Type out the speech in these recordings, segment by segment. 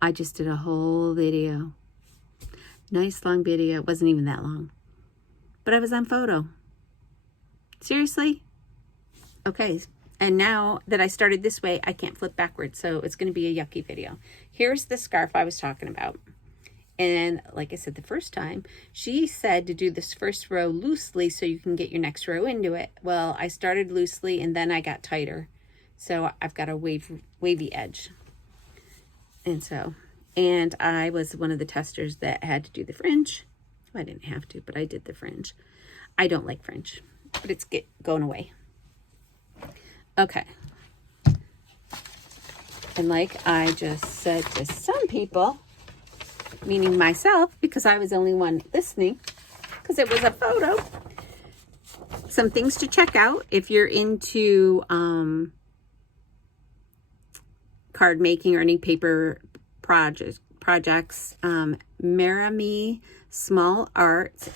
I just did a whole video. Nice long video. It wasn't even that long. But I was on photo. Seriously? Okay. And now that I started this way, I can't flip backwards. So it's going to be a yucky video. Here's the scarf I was talking about. And like I said the first time, she said to do this first row loosely so you can get your next row into it. Well, I started loosely and then I got tighter. So I've got a wavy edge. And I was one of the testers that had to do the fringe. Well, I didn't have to, but I did the fringe. I don't like fringe, but it's going away. Okay. And like I just said to some people, meaning myself, because I was the only one listening, because it was a photo. Some things to check out if you're into card making or any paper projects. Maremismallart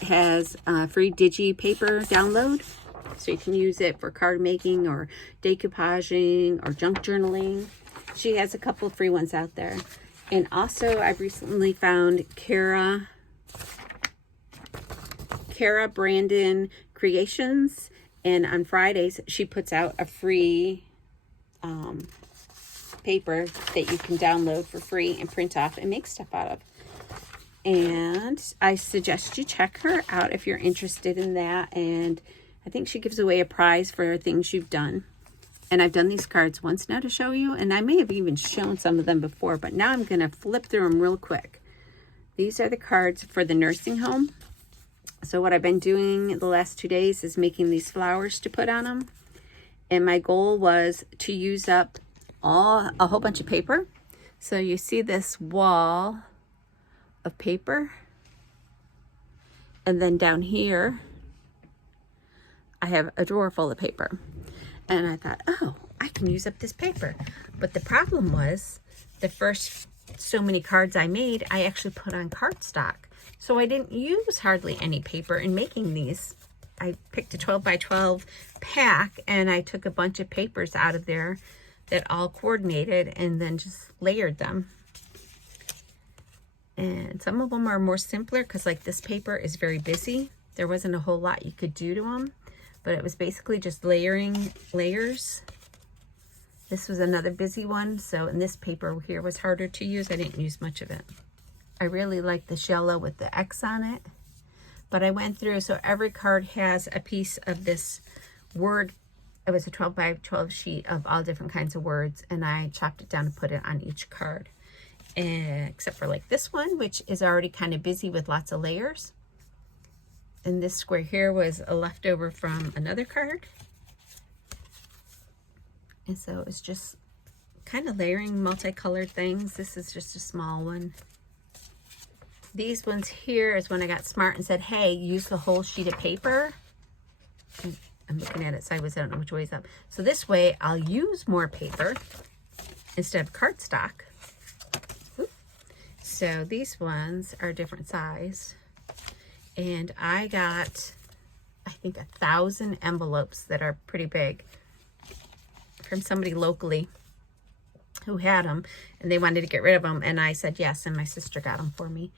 has a free digi paper download, so you can use it for card making or decoupaging or junk journaling. She has a couple of free ones out there. And also, I've recently found Cara Brandon Creations, and on Fridays she puts out a free paper that you can download for free and print off and make stuff out of. And I suggest you check her out if you're interested in that. And I think she gives away a prize for things you've done. And I've done these cards once now to show you, and I may have even shown some of them before, but now I'm going to flip through them real quick. These are the cards for the nursing home. So what I've been doing the last 2 days is making these flowers to put on them. And my goal was to use up a whole bunch of paper. So you see this wall of paper. And then down here, I have a drawer full of paper. And I thought, oh, I can use up this paper. But the problem was the first so many cards I made, I actually put on cardstock. So I didn't use hardly any paper in making these. I picked a 12 by 12 pack and I took a bunch of papers out of there that all coordinated and then just layered them. And some of them are more simpler because like this paper is very busy. There wasn't a whole lot you could do to them. But it was basically just layering layers. This was another busy one. So, and this paper here was harder to use. I didn't use much of it. I really like the yellow with the X on it. But I went through, so every card has a piece of this word. It was a 12 by 12 sheet of all different kinds of words. And I chopped it down and put it on each card. Except for like this one, which is already kind of busy with lots of layers. And this square here was a leftover from another card. And so it's just kind of layering multicolored things. This is just a small one. These ones here is when I got smart and said, hey, use the whole sheet of paper. And I'm looking at it sideways. I don't know which way is up. So this way I'll use more paper instead of cardstock. So these ones are different size. And I got, I think, 1,000 envelopes that are pretty big from somebody locally who had them. And they wanted to get rid of them. And I said yes. And my sister got them for me.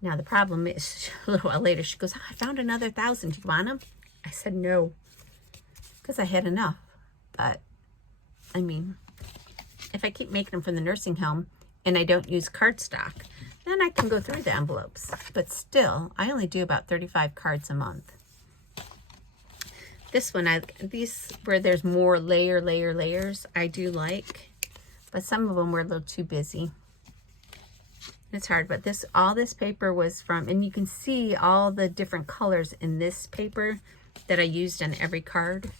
Now, the problem is, a little while later, she goes, oh, I found another 1,000. Do you want them? I said no. Because I had enough. But, I mean, if I keep making them from the nursing home and I don't use cardstock, then I can go through the envelopes. But still, I only do about 35 cards a month. This one, these where there's more layers, I do like. But some of them were a little too busy. It's hard, but all this paper was from, and you can see all the different colors in this paper that I used on every card.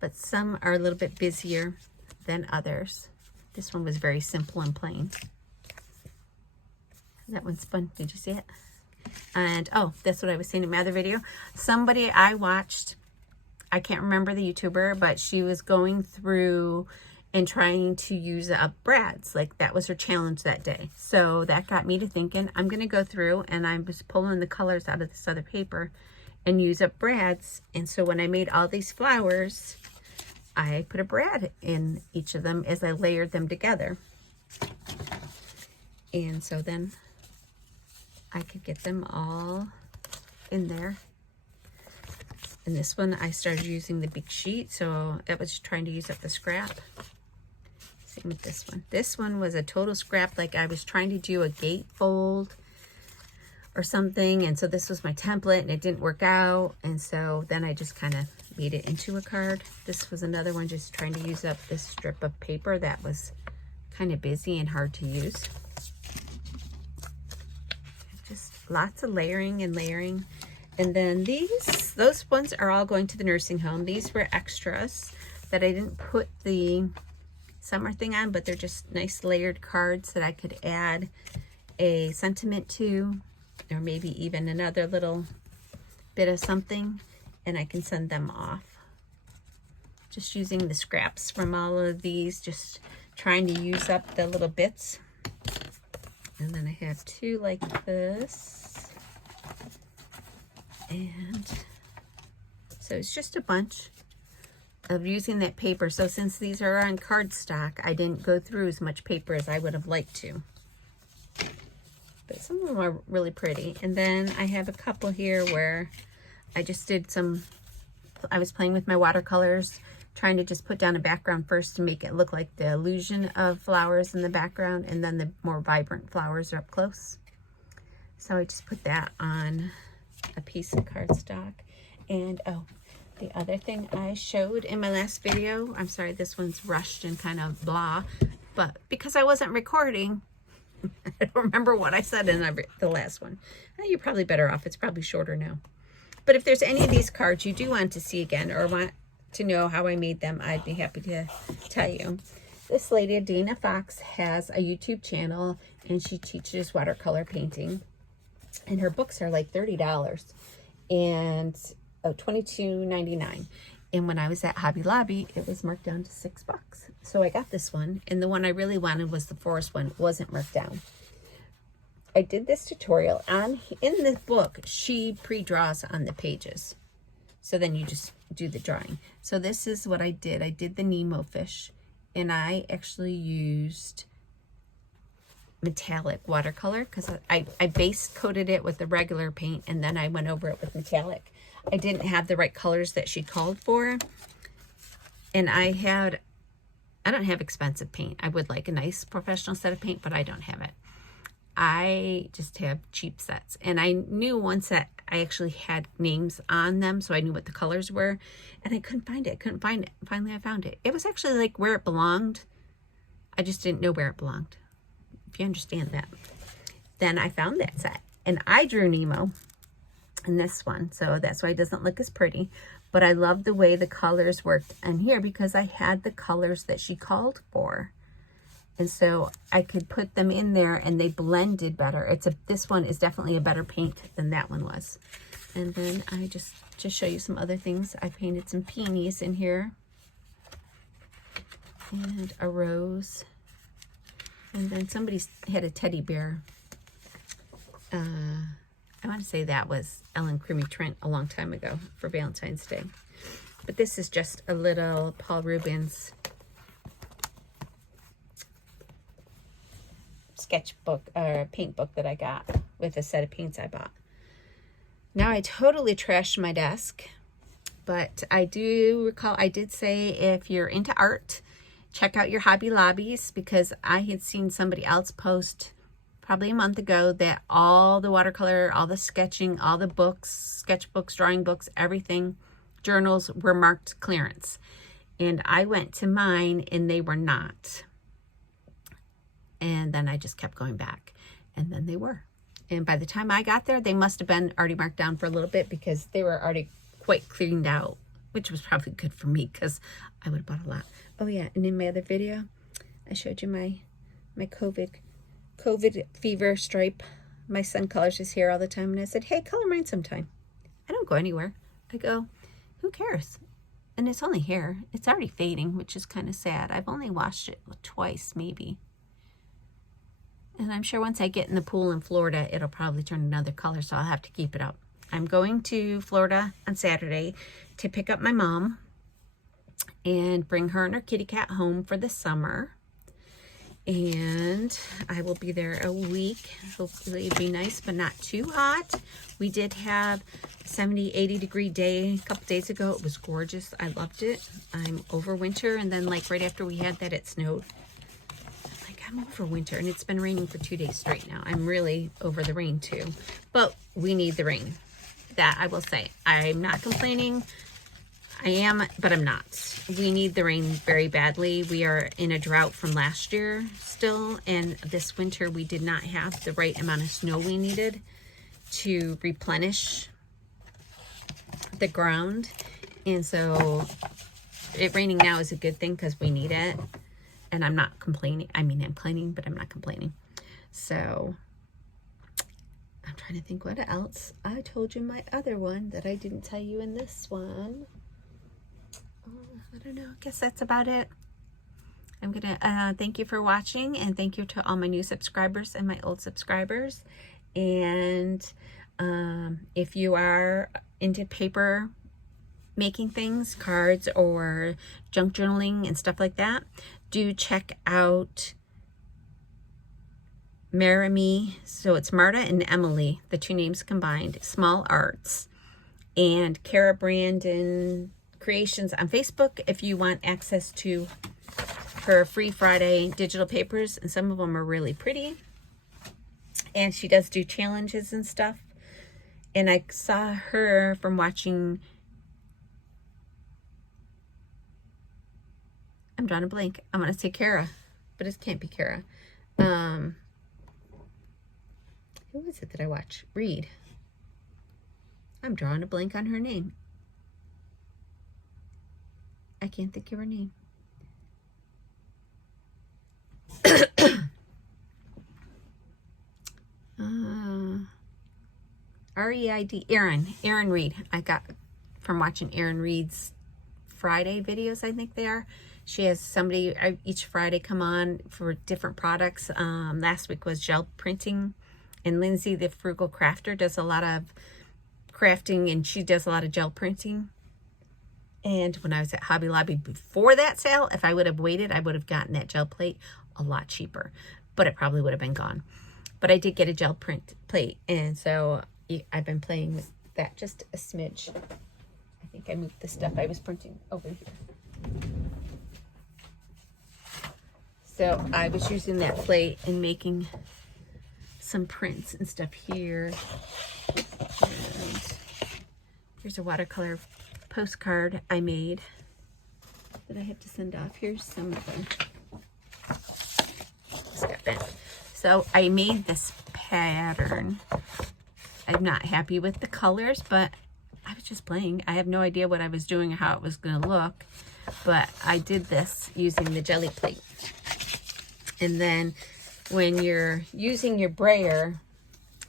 But some are a little bit busier than others. This one was very simple and plain. That one's fun. Did you see it? And, oh, that's what I was saying in my other video. Somebody I watched, I can't remember the YouTuber, but she was going through and trying to use up brads. Like, that was her challenge that day. So that got me to thinking, I'm going to go through and I'm just pulling the colors out of this other paper and use up brads. And so when I made all these flowers, I put a brad in each of them as I layered them together. And so then I could get them all in there. And this one, I started using the big sheet, so it was trying to use up the scrap. Same with this one. This one was a total scrap, like I was trying to do a gatefold or something, and so this was my template, and it didn't work out, and so then I just kind of made it into a card. This was another one, just trying to use up this strip of paper that was kind of busy and hard to use. Just lots of layering and layering. And then those ones are all going to the nursing home. These were extras that I didn't put the summer thing on, but they're just nice layered cards that I could add a sentiment to, or maybe even another little bit of something, and I can send them off. Just using the scraps from all of these, just trying to use up the little bits. And then I have two like this. And so it's just a bunch of using that paper. So since these are on cardstock, I didn't go through as much paper as I would have liked to. But some of them are really pretty. And then I have a couple here where I just did some, I was playing with my watercolors, trying to just put down a background first to make it look like the illusion of flowers in the background, and then the more vibrant flowers are up close. So I just put that on a piece of cardstock. And oh, the other thing I showed in my last video, I'm sorry, this one's rushed and kind of blah, but because I wasn't recording, I don't remember what I said in the last one. You're probably better off. It's probably shorter now. But if there's any of these cards you do want to see again or want to know how I made them, I'd be happy to tell you. This lady, Dana Fox, has a YouTube channel, and she teaches watercolor painting. And her books are like $30 and $22.99. And when I was at Hobby Lobby, it was marked down to $6. So I got this one, and the one I really wanted was the forest one. It wasn't marked down. I did this tutorial in the book. She pre-draws on the pages, so then you just do the drawing. So this is what I did. I did the Nemo fish, and I actually used metallic watercolor because I base coated it with the regular paint, and then I went over it with metallic. I didn't have the right colors that she called for, and I don't have expensive paint. I would like a nice professional set of paint, but I don't have it. I just have cheap sets, and I knew one set I actually had names on them, so I knew what the colors were, and I couldn't find it. Finally I found it. It was actually like where it belonged. I just didn't know where it belonged, if you understand that. Then I found that set, and I drew Nemo in this one, so that's why it doesn't look as pretty, but I love the way the colors worked in here because I had the colors that she called for, and so I could put them in there and they blended better. This one is definitely a better paint than that one was. And then I just show you some other things. I painted some peonies in here and a rose. And then somebody had a teddy bear. I want to say that was Ellen Creamy Trent a long time ago for Valentine's Day. But this is just a little Paul Rubens sketchbook or paint book that I got with a set of paints I bought. Now I totally trashed my desk, but I do recall I did say if you're into art, check out your Hobby Lobbies, because I had seen somebody else post probably a month ago that all the watercolor, all the sketching, all the books, sketchbooks, drawing books, everything, journals were marked clearance. And I went to mine and they were not. And then I just kept going back, and then they were. And by the time I got there, they must have been already marked down for a little bit because they were already quite cleaned out, which was probably good for me because I would have bought a lot. Oh yeah, and in my other video, I showed you my COVID fever stripe. My son colors his hair all the time, and I said, hey, color mine sometime. I don't go anywhere. I go, who cares? And it's only hair. It's already fading, which is kind of sad. I've only washed it twice, maybe. And I'm sure once I get in the pool in Florida, it'll probably turn another color, so I'll have to keep it up. I'm going to Florida on Saturday to pick up my mom and bring her and her kitty cat home for the summer. and I will be there a week. Hopefully it'll be nice, but not too hot. We did have 70, 80 degree day a couple days ago. It was gorgeous. I loved it. I'm over winter, and then like right after we had that, it snowed. I'm over winter, and it's been raining for 2 days straight now. I'm really over the rain too, but we need the rain. That I will say. I'm not complaining. I am, but I'm not. We need the rain very badly. We are in a drought from last year still, and this winter we did not have the right amount of snow we needed to replenish the ground. And so it raining now is a good thing because we need it. And I'm not complaining. I mean, I'm complaining, but I'm not complaining. So I'm trying to think what else. I told you my other one that I didn't tell you in this one. I don't know. I guess that's about it. I'm going to thank you for watching, and thank you to all my new subscribers and my old subscribers. And if you are into paper making things, cards or junk journaling and stuff like that, do check out Maremy. So it's Marta and Emily, the two names combined, Small Arts, and Cara Brandon Creations on Facebook if you want access to her free Friday digital papers, and some of them are really pretty. And she does do challenges and stuff. And I saw her from watching, I'm drawing a blank. I'm going to say Cara, but it can't be Cara. Who is it that I watch? Read. I'm drawing a blank on her name. I can't think of her name. R-E-I-D, Erin Reed. I got from watching Erin Reed's Friday videos, I think they are. She has somebody each Friday come on for different products. Last week was gel printing, and Lindsay, the Frugal Crafter, does a lot of crafting, and she does a lot of gel printing. And when I was at Hobby Lobby before that sale, if I would have waited, I would have gotten that gel plate a lot cheaper, but it probably would have been gone. But I did get a gel print plate, and so I've been playing with that just a smidge. I think I moved the stuff I was printing over here. So I was using that plate and making some prints and stuff here. And here's a watercolor postcard I made that I have to send off. Here's some of them. So I made this pattern. I'm not happy with the colors, but I was just playing. I have no idea what I was doing or how it was going to look, but I did this using the jelly plate. And then when you're using your brayer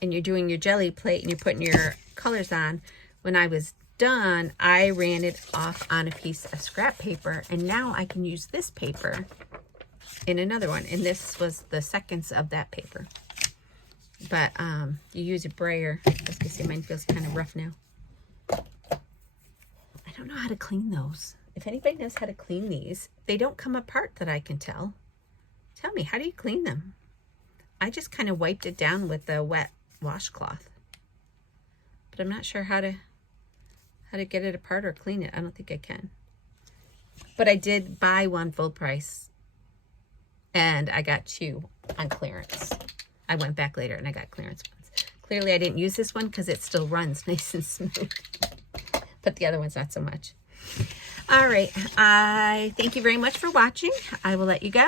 and you're doing your jelly plate and you're putting your colors on, when I was done, I ran it off on a piece of scrap paper, and now I can use this paper in another one. And this was the seconds of that paper. But you use a brayer. I was gonna say mine feels kind of rough now. I don't know how to clean those. If anybody knows how to clean these, they don't come apart that I can tell. Tell me, how do you clean them? I just kind of wiped it down with a wet washcloth, but I'm not sure how to get it apart or clean it. I don't think I can. But I did buy one full price, and I got two on clearance. I went back later and I got clearance ones. Clearly I didn't use this one because it still runs nice and smooth, but the other one's not so much. All right, I thank you very much for watching. I will let you go.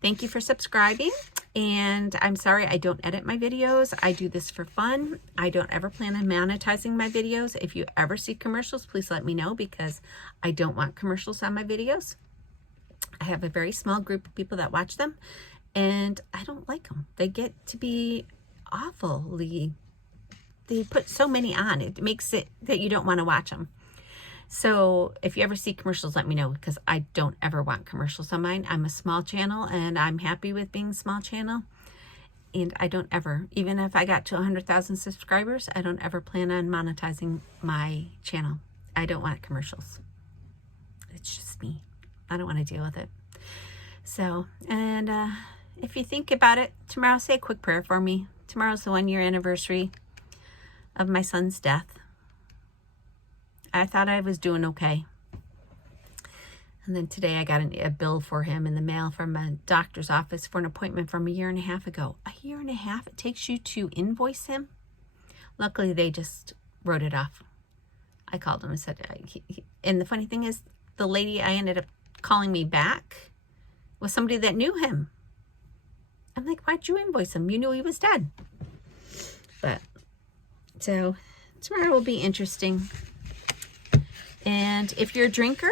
Thank you for subscribing, and I'm sorry I don't edit my videos. I do this for fun. I don't ever plan on monetizing my videos. If you ever see commercials, please let me know, because I don't want commercials on my videos. I have a very small group of people that watch them, and I don't like them. They get to be awfully, they put so many on. It makes it that you don't want to watch them. So if you ever see commercials, let me know, because I don't ever want commercials on mine. I'm a small channel, and I'm happy with being a small channel. And I don't ever, even if I got to 100,000 subscribers, I don't ever plan on monetizing my channel. I don't want commercials. It's just me. I don't want to deal with it. So, and if you think about it, tomorrow say a quick prayer for me. Tomorrow's the 1-year anniversary of my son's death. I thought I was doing okay. And then today I got a bill for him in the mail from a doctor's office for an appointment from 1.5 years ago. 1.5 years it takes you to invoice him? Luckily, they just wrote it off. I called him and said, and the funny thing is, the lady I ended up calling me back was somebody that knew him. I'm like, why'd you invoice him? You knew he was dead. But, so, tomorrow will be interesting. And if you're a drinker,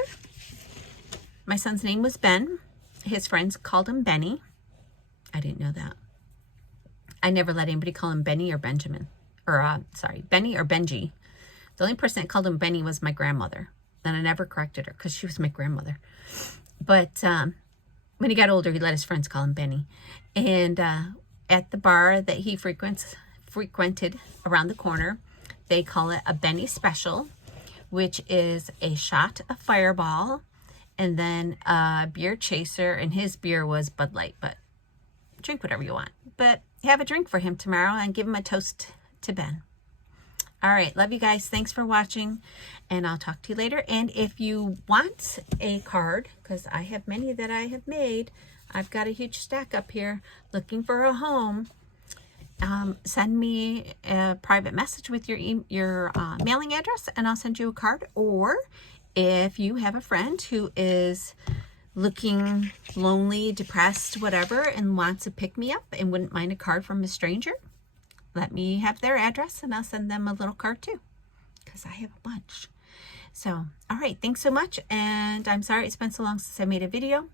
my son's name was Ben. His friends called him Benny. I didn't know that. I never let anybody call him Benny or Benjamin. Or, Benny or Benji. The only person that called him Benny was my grandmother. And I never corrected her because she was my grandmother. But when he got older, he let his friends call him Benny. And at the bar that he frequented around the corner, they call it a Benny Special, which is a shot of Fireball and then a beer chaser, and his beer was Bud Light, but drink whatever you want. But have a drink for him tomorrow and give him a toast to Ben. All right, love you guys. Thanks for watching, and I'll talk to you later. And if you want a card, because I have many that I have made, I've got a huge stack up here looking for a home. Send me a private message with your mailing address, and I'll send you a card. Or if you have a friend who is looking lonely, depressed, whatever, and wants a pick-me-up and wouldn't mind a card from a stranger, let me have their address and I'll send them a little card too, because I have a bunch. So, all right, thanks so much. And I'm sorry it's been so long since I made a video.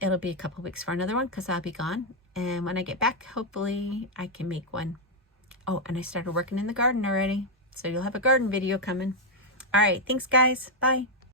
It'll be a couple weeks for another one because I'll be gone. And when I get back, hopefully I can make one. Oh, and I started working in the garden already. So you'll have a garden video coming. All right, thanks guys. Bye.